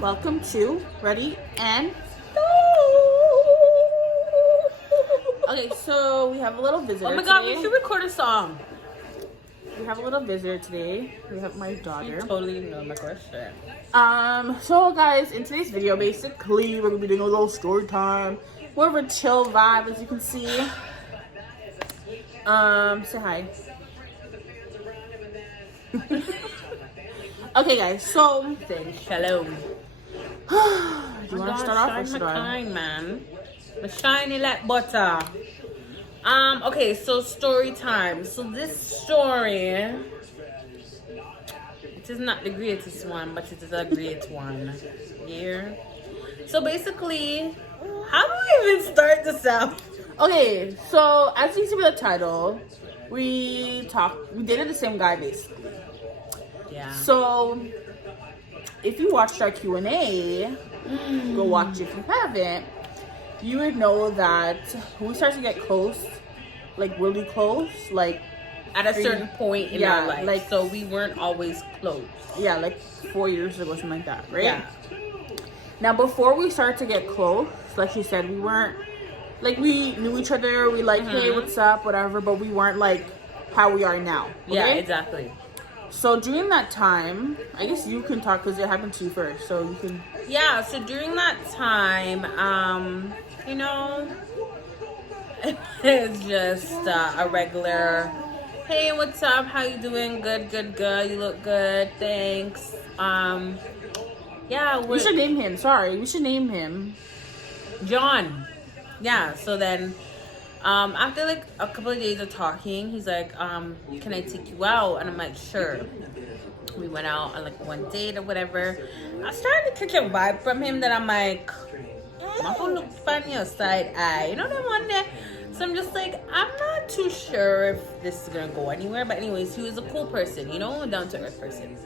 Welcome to Reddie and Okay, so we have a little visitor. Oh my god, today. we should record a song. We have a little visitor today. We have my daughter. You totally know my question. So guys, in today's video, basically we're gonna be doing a little story time. More of a chill vibe, as you can see. Say hi. Okay, guys. So, Shalom. do you want to start off or should I? Kind, man. I'm shiny like butter. Okay, so story time. So this story, it is not the greatest one, but it is a great one. Yeah. So basically, how do we even start this out? Okay, so as you see by the title, we dated the same guy basically. Yeah. So if you watched our Q&A, go watch it if you haven't, you would know that we started to get close, like really close, like At a certain point in our life. like So we weren't always close. yeah, like 4 years ago, something like that, right? Yeah. Now before we started to get close, like she said, we weren't like we knew each other, we like, hey, what's up, whatever, but we weren't like how we are now. Okay? Yeah, exactly. So during that time, I guess you can talk because it happened to you first, so you can. Yeah, so during that time, you know, it's just a regular, hey, what's up? How you doing? Good, good, good. You look good. Thanks. Yeah, We should name him. Sorry, we should name him. John. Yeah, so then after like a couple of days of talking, he's like, can I take you out? And I'm like, sure. We went out on like one date or whatever. I started to catch a vibe from him that I'm like, my whole look funny your side eye. You know that one there? So I'm just like, I'm not too sure if this is gonna go anywhere. But anyways, he was a cool person, you know, a down to earth person.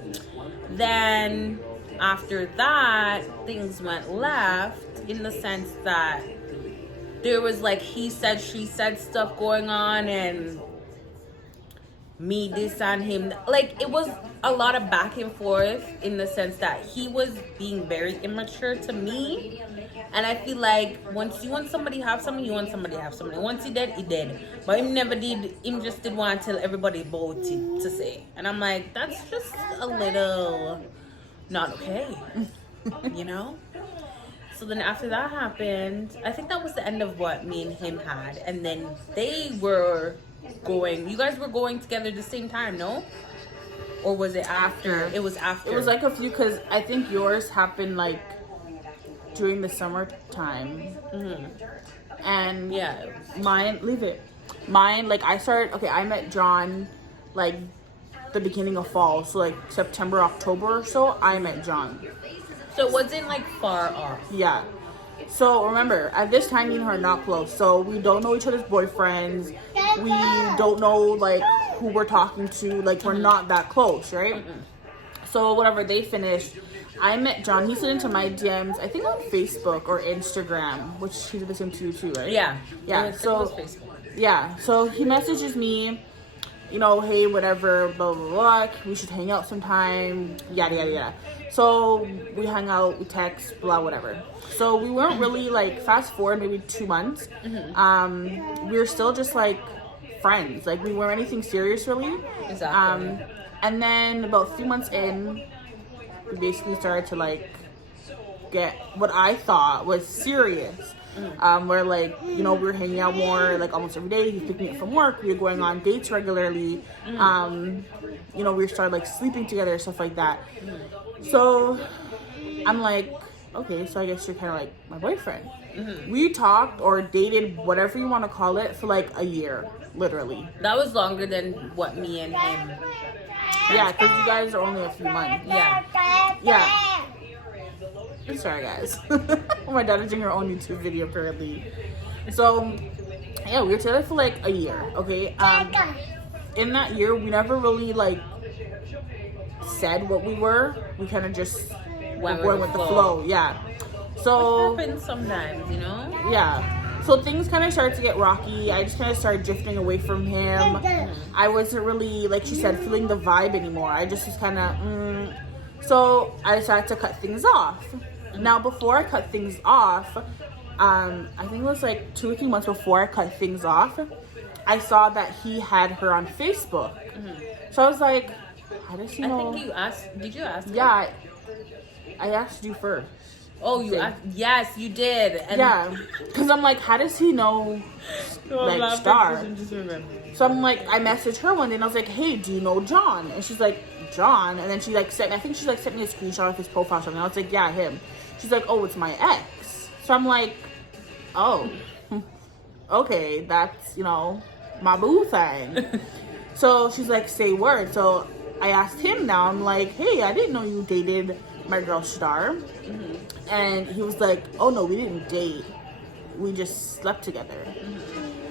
Then after that, things went left in the sense that there was like he said, she said stuff going on, and me this and him. Like it was a lot of back and forth in the sense that he was being very immature to me. And I feel like once you want somebody to have something, you want somebody to have something. Once he did, he did. But him never did. Him just did want to tell everybody about it to say. And I'm like, that's just a little not okay. You know? So then after that happened, I think that was the end of what me and him had. And then they were going, you guys were going together the same time, no? Or was it after? It was after. It was like a few, because I think yours happened like during the summertime. And yeah, mine, leave it. Mine, like I met John like the beginning of fall. So like September, October or so, I met John. so it wasn't like far off. Yeah. So remember, at this time, me and her are not close. So we don't know each other's boyfriends. We don't know like who we're talking to. Like we're not that close, right? So whatever, they finished. I met John. He slid into my DMs, I think on Facebook or Instagram, which he did the same to you too, right? Yeah. Yeah. It was Facebook. Yeah. So he messages me, you know, hey, whatever, blah, blah, blah, we should hang out sometime, yada, yada, yada. So we hung out, we text, blah, whatever. So we weren't really, like, fast forward maybe 2 months. We were still just, like, friends. Like, we weren't anything serious, really. Exactly. And then about 3 months in, we basically started to, like, get what I thought was serious. Where like, you know, we were hanging out more like almost every day. He picked me up from work. We were going on dates regularly. You know, we started like sleeping together, stuff like that. So I'm like, okay, so I guess you're kind of like my boyfriend. We talked or dated, whatever you want to call it, for like a year, literally. That was longer than what me and him. Yeah, because you guys are only a few months. Yeah. Sorry, guys. My daughter's doing her own YouTube video currently. So, yeah, we were together for like a year, okay? In that year, we never really like said what we were. We kind of just went with the flow. Yeah. So, it happens sometimes, you know? Yeah. So things kind of started to get rocky. I just kind of started drifting away from him. I wasn't really, like she said, feeling the vibe anymore. I just was kind of, So I decided to cut things off. Now, before I cut things off, I think it was like 2 or 3 months before I cut things off, I saw that he had her on Facebook. So I was like, how does he know? I think you asked. Did you ask? Yeah, I asked you first. Oh, you asked? Yes, you did. And yeah, because I'm like, how does he know, like, Star? So I'm like, I messaged her one day and I was like, hey, do you know John? And she's like, John? And then she like sent, I think she like sent me a screenshot of his profile or something. I was like, yeah, him. She's like, oh, it's my ex. So I'm like, oh, okay, that's, you know, my boo thing. So she's like, say word. So I asked him now, I'm like, hey, I didn't know you dated my girl Star. And he was like, oh no, we didn't date. We just slept together.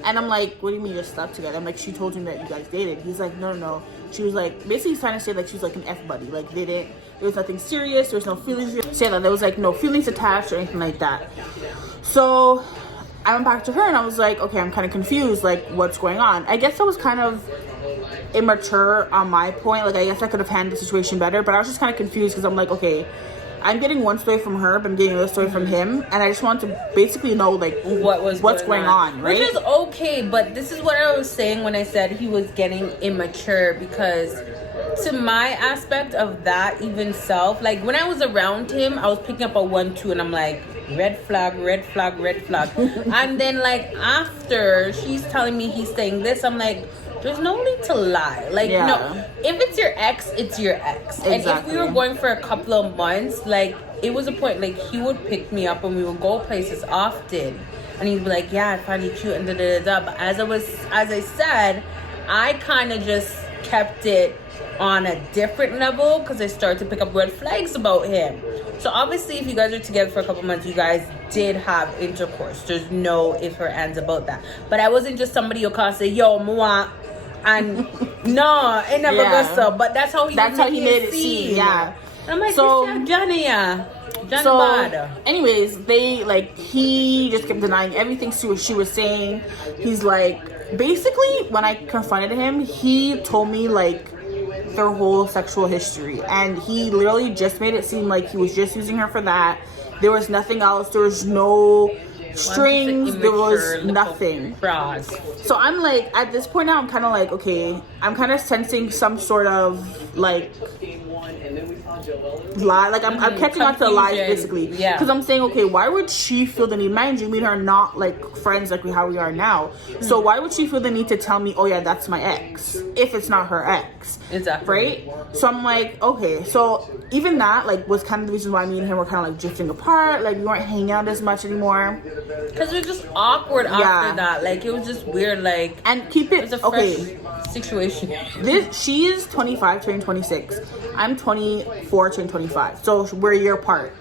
And I'm like, what do you mean you just slept together? I'm like, she told you that you guys dated. He's like, no. She was like, basically he's trying to say like she was like an F buddy. Like there was nothing serious, there was no feelings. Say that there was like no feelings attached or anything like that. So I went back to her and I was like, okay, I'm kind of confused. Like, what's going on? I guess I was kind of immature on my point. Like, I guess I could have handled the situation better, but I was just kind of confused because I'm like, okay, I'm getting one story from her, but I'm getting another story from him, and I just want to basically know like what's going on, right? Which is okay, but this is what I was saying when I said he was getting immature, because to my aspect of that even self, like when I was around him, I was picking up a 1-2, and I'm like, red flag, red flag, red flag. And then like after she's telling me he's saying this, I'm like, there's no need to lie. Like, no, if it's your ex, it's your ex. Exactly. And if we were going for a couple of months, like, it was a point, like, he would pick me up and we would go places often. And he'd be like, yeah, I find you cute and da-da-da-da. But as I said, I kind of just kept it on a different level because I started to pick up red flags about him. So obviously, if you guys are together for a couple months, you guys did have intercourse. There's no if or ands about that. But I wasn't just somebody who called say, yo, moi. And no, it never goes so. But that's how he made it seem. Yeah. And I'm like, so Johnny, anyways, he just kept denying everything she was saying. He's like, basically, when I confronted him, he told me like their whole sexual history, and he literally just made it seem like he was just using her for that. There was nothing else. There was no strings, there was nothing. So I'm like, at this point now, I'm kind of like, okay, I'm kind of sensing some sort of like lie. Like I'm catching on to the lies basically. Yeah. Because I'm saying, okay, why would she feel the need? Mind you, me and her are not like friends like how we are now. So why would she feel the need to tell me, oh yeah, that's my ex, if it's not her ex? Exactly. Right? So I'm like, okay, so even that like was kind of the reason why me and him were kind of like drifting apart. Like we weren't hanging out as much anymore. Because it was just awkward after that. Like it was just weird. Like, and keep it, was a fresh situation. She is 25 turning 26. I'm 24 turning 25. So we're a year apart.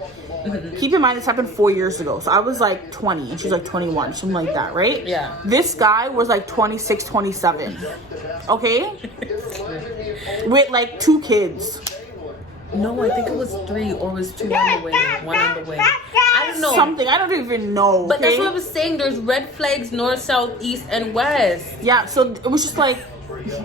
Keep in mind this happened 4 years ago. So I was like 20 and she's like 21, something like that, right? Yeah. This guy was like 26, 27. Okay? With like 2 kids. No, I think it was 3 or was 2 on the way, 1 on the way. I don't know. Something, I don't even know. But that's what I was saying. There's red flags north, south, east, and west. Yeah, so it was just like,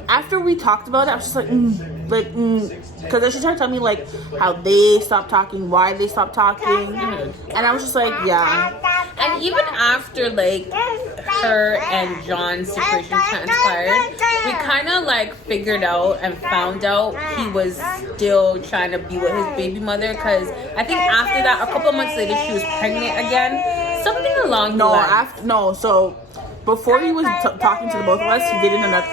after we talked about it, I was just like, because then she started telling me like how they stopped talking, why they stopped talking, and I was just like, yeah. And even after like her and John's situation transpired, we kind of like figured out and found out he was still trying to be with his baby mother, because I think after that, a couple of months later, she was pregnant again, something along the lines. So before he was talking to the both of us,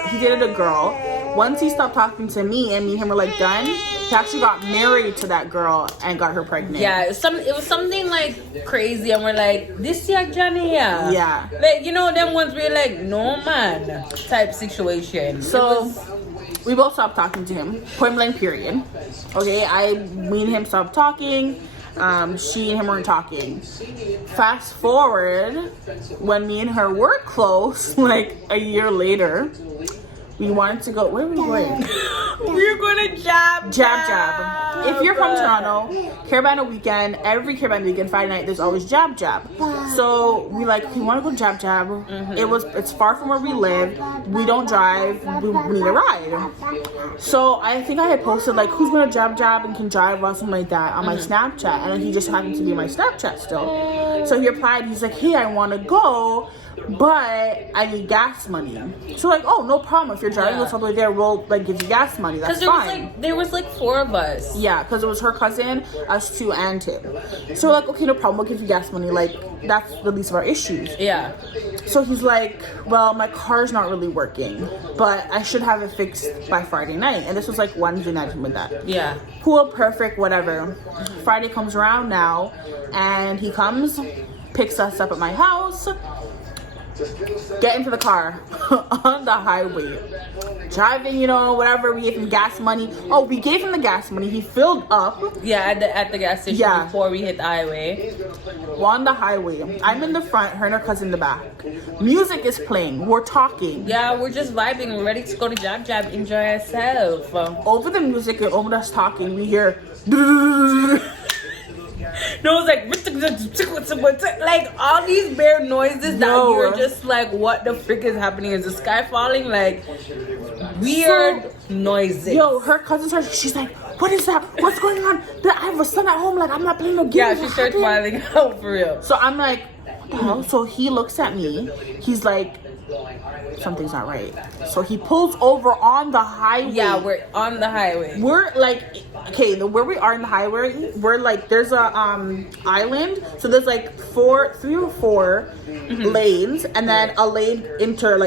he dated a girl. Once he stopped talking to me and him were like done, he actually got married to that girl and got her pregnant. Yeah, it was something like crazy, and we're like, this yeah Johnny, yeah. Like, you know, them ones we're like, no man type situation. So we both stopped talking to him, point blank period. Okay, me and him stopped talking. She and him weren't talking. Fast forward, when me and her were close, like a year later, we wanted to go. Where were we going? We were going to jab. if you're from Toronto, Caribana weekend, every Caribana weekend, Friday night, there's always Jab Jab. So we want to go Jab Jab. It's far from where we live. We don't drive. We need a ride. So I think I had posted like, who's gonna Jab Jab and can drive or something like that on my Snapchat, and then he just happened to be my Snapchat still. So he replied, he's like, hey, I want to go, but I need gas money. So like, oh, no problem. If you're driving us all the way there, we'll like give you gas money. That's fine. There was like 4 of us. Yeah, because it was her cousin, us 2, and him. So we're like, okay, no problem. We'll give you gas money. Like, that's the least of our issues. Yeah. So he's like, well, my car's not really working, but I should have it fixed by Friday night. And this was like Wednesday night with that. Yeah. Cool, perfect, whatever. Friday comes around now, and he comes, picks us up at my house, get into the car on the highway, driving, whatever. We gave him gas money. Oh, we gave him the gas money. He filled up. Yeah, at the gas station before we hit the highway. We're on the highway. I'm in the front, her and her cousin in the back. Music is playing. We're talking. Yeah, we're just vibing. We're ready to go to Jab Jab, enjoy ourselves. Over the music and over us talking, we hear no, it's like all these bare noises that you're just like, what the frick is happening? Is the sky falling? Like weird noises. Yo, her cousin starts, she's like, what is that? What's going on? I have a son at home, like I'm not playing no games. Yeah, she starts smiling out for real. So I'm like, what the hell? So he looks at me, he's like, something's not right. So he pulls over on the highway. Yeah, we're on the highway. We're like, okay, where we are in the highway, we're like, there's a island. So there's like 3 or 4 lanes, and then a lane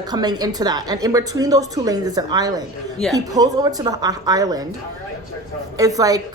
coming into that. And in between those 2 lanes is an island. Yeah. He pulls over to the island. It's like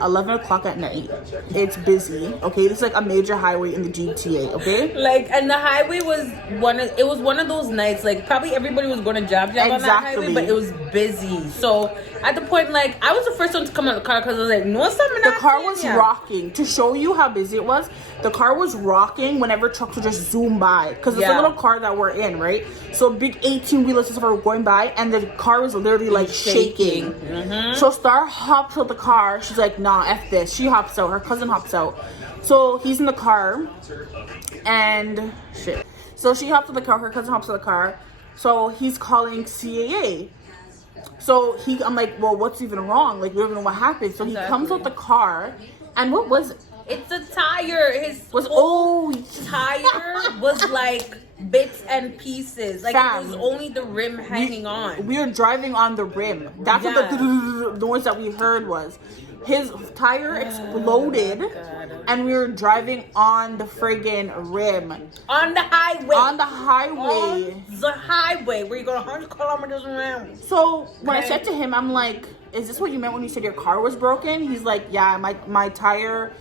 11 o'clock at night. It's busy. Okay, this is like a major highway in the GTA. Okay, like, and the highway was one of those nights, like probably everybody was going to Jab Jab on that highway, but it was busy. So at the point, like, I was the first one to come out of the car because I was like, no, something. The car was rocking. To show you how busy it was, the car was rocking whenever trucks would just zoom by, because it's a little car that we're in, right? So big 18-wheelers and stuff were going by, and the car was literally like shaking. So Star hops out the car. She's like, nah, F this. She hops out. Her cousin hops out. So he's in the car, and shit. So she hops in the car. Her cousin hops in the car. So he's calling CAA. So I'm like, well, what's even wrong? Like, we don't know what happened. So he comes out the car, and what was it? It's a tire. His tire was like bits and pieces. Like, it was only the rim hanging on. We were driving on the rim. That's what the noise that we heard was. His tire exploded, and we were driving on the friggin' rim. On the highway. On the highway. On the highway, where you go 100 kilometers around. So when I said to him, I'm like, is this what you meant when you said your car was broken? He's like, yeah, my tire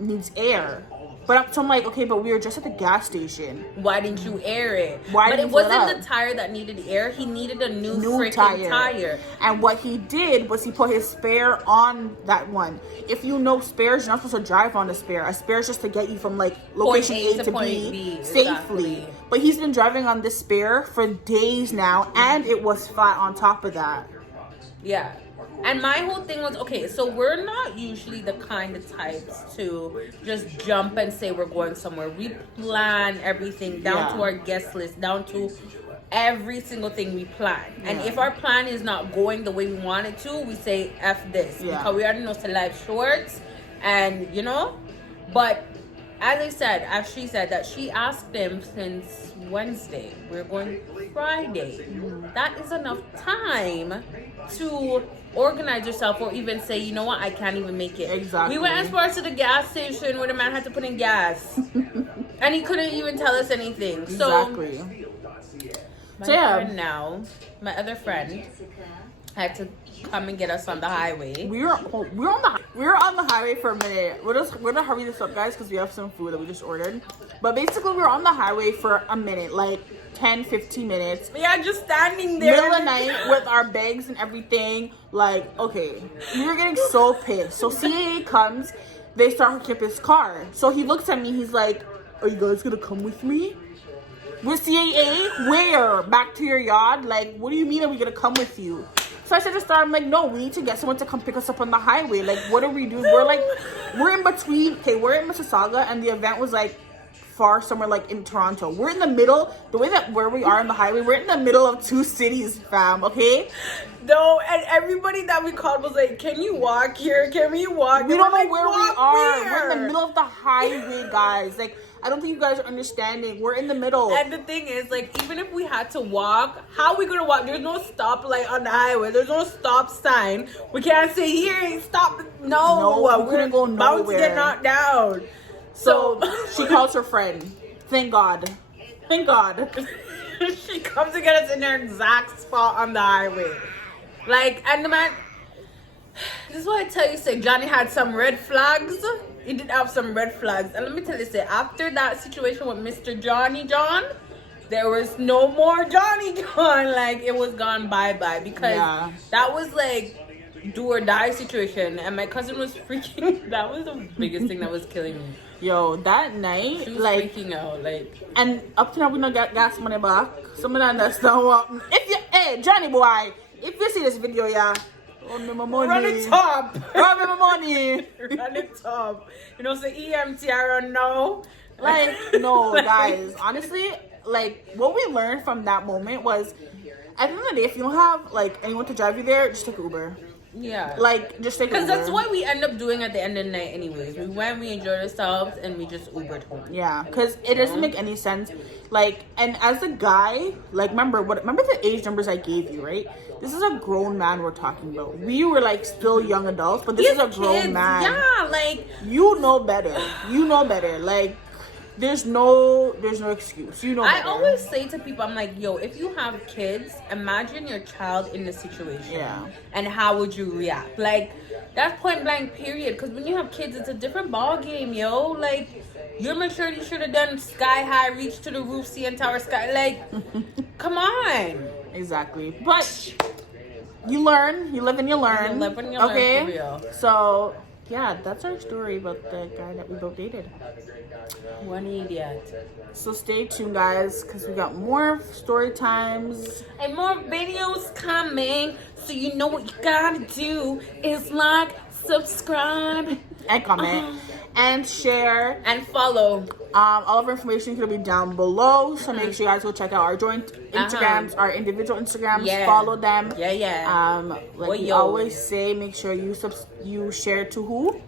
needs air. But I'm like, okay, but we were just at the gas station. Why didn't you air it? But it wasn't the tire that needed air. He needed a new freaking tire. And what he did was he put his spare on that one. If you know spares, you're not supposed to drive on a spare. A spare is just to get you from like location A to B safely. Exactly. But he's been driving on this spare for days now, and it was flat on top of that. Yeah. And my whole thing was, okay, so we're not usually the kind of types to just jump and say we're going somewhere. We plan everything down to our guest list, down to every single thing we plan. And if our plan is not going the way we want it to, we say F this. Because we already know it's life shorts, and but as she said, that she asked him since Wednesday. We're going Friday. That is enough time to organize yourself, or even say, you know what, I can't even make it. Exactly. We went as far to the gas station where the man had to put in gas. And he couldn't even tell us anything. Exactly. My other friend had to come and get us on the highway. We were on the highway for a minute. We're gonna hurry this up, guys, because we have some food that we just ordered. But basically, we were on the highway for a minute, like 10-15 minutes. Yeah, just standing there. Middle of the night with our bags and everything. Like, okay, we were getting so pissed. So CAA comes, they start hooking up his car. So he looks at me, he's like, are you guys gonna come with me? With CAA? Where? Back to your yard? Like, what do you mean are we gonna come with you? So I said to Star, I'm like, no, we need to get someone to come pick us up on the highway. Like, what are we doing? We're in between. Okay, we're in Mississauga, and the event was like far somewhere like in Toronto. We're in the middle. The way that where we are on the highway, we're in the middle of two cities, fam. Okay. No, and everybody that we called was like, "Can you walk here? Can we walk?" We don't know where we are. Where? We're in the middle of the highway, guys. Like, I don't think you guys are understanding. We're in the middle. And the thing is, like, even if we had to walk, how are we gonna walk? There's no stoplight on the highway. There's no stop sign. We can't say here, stop. No, we couldn't go about to nowhere. get knocked down. So she calls her friend. Thank God. Thank God. She comes to get us in their exact spot on the highway. Like, and the man, this is what I tell you, say, Johnny had some red flags. He did have some red flags. And let me tell you, say, after that situation with Mr. Johnny John, there was no more Johnny John. Like, it was gone bye-bye. Because that was, like, do or die situation. And my cousin was freaking, that was the biggest thing that was killing me. Yo, that night, She was like, freaking out, like. And up to now, we don't get gas money back. Some of them that's not what. If you, hey, Johnny boy, if you see this video, yeah, run me my money. Run it up. Run me my money. Run it up. You know, say EMT, I don't know. Like, no, guys, honestly, like, what we learned from that moment was, at the end of the day, if you don't have, like, anyone to drive you there, just take Uber. Yeah. Like, just take Uber. Because that's what we end up doing at the end of the night anyways. We went, we enjoyed ourselves, and we just Ubered home. Yeah, because it doesn't make any sense. Like, and as a guy, like, remember the age numbers I gave you, right? This is a grown man we're talking about. We were, like, still young adults, but this is a grown man. Yeah, like. You know better. You know better. Like, there's no excuse. You know better. I always say to people, I'm like, yo, if you have kids, imagine your child in this situation. Yeah. And how would you react? Like, that's point blank period. Because when you have kids, it's a different ball game, yo. Like, your maturity should have done sky high, reach to the roof, see entire sky. Like, come on. Exactly. But you learn. You live and you learn. You live and you okay? learn, for real. So, yeah, that's our story about the guy that we both dated. One idiot. So stay tuned, guys, because we got more story times and more videos coming. So you know what you gotta do is like, subscribe, and comment and share and follow. All of our information is gonna be down below. So make sure you guys go check out our joint Instagrams, our individual Instagrams. Yeah. Follow them. Yeah. Like we always say, make sure you share to who?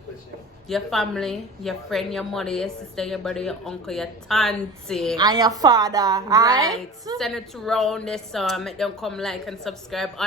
Your family, your friend, your mother, your sister, your brother, your uncle, your auntie. And your father, right? Send it around this, make them come like and subscribe on